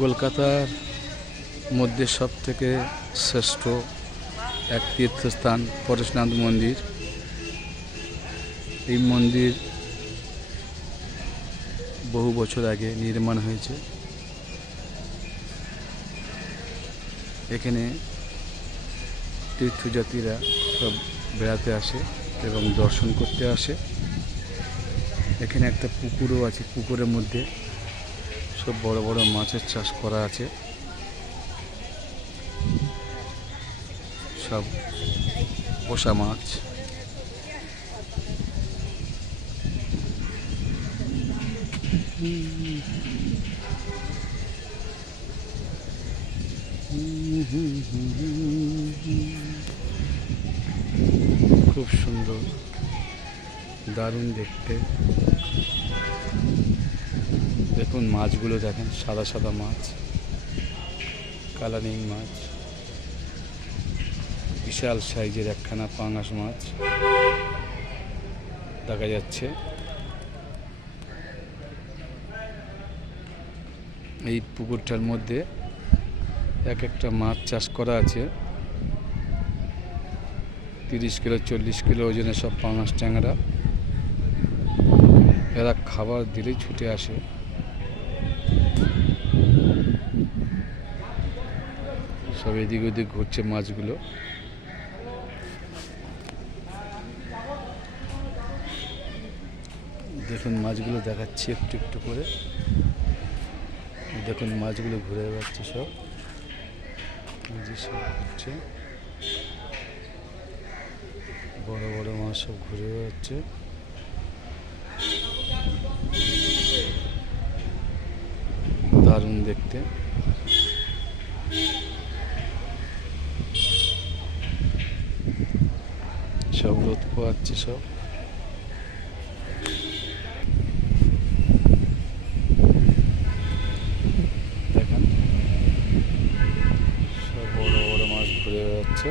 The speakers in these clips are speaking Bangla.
কলকাতার মধ্যে সব থেকে শ্রেষ্ঠ এক তীর্থস্থান পরেশনাথ মন্দির। এই মন্দির বহু বছর আগে নির্মাণ হয়েছে। এখানে তীর্থযাত্রীরা সব বেড়াতে আসে এবং দর্শন করতে আসে। এখানে একটা পুকুরও আছে, পুকুরের মধ্যে। সব বড় বড় মাছের চাষ করা আছে। সব পোষা মাছ। খুব সুন্দর দারুণ দেখতে। দেখুন মাছগুলো দেখেন, সাদা সাদা মাছ, কালারিং মাছ, বিশাল সাইজের একখানা পাঙাশ মাছ দেখা যাচ্ছে। এই পুকুরটার মধ্যে এক একটা মাছ চাষ করা আছে। তিরিশ কিলো, চল্লিশ কিলো ওজনের সব পাঙাশ ট্যাংরা। এরা খাবার দিলেই ছুটে আসে। সব এদিক ওদিক ঘুরছে মাছগুলো। দেখুন মাছগুলো দেখাচ্ছি একটু একটু করে। দেখুন মাছগুলো ঘুরে বেড়াচ্ছে সব। সব ঘুরছে। বড় বড় মাছ সব ঘুরে বেড়াচ্ছে। দারুণ দেখতে। সব রোদ পোয়াচ্ছে সব দেখেন সব বড় বড় মাছ ঘুরে বেড়াচ্ছে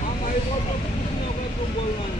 아, 말고 또 무슨 영화 좀 볼라.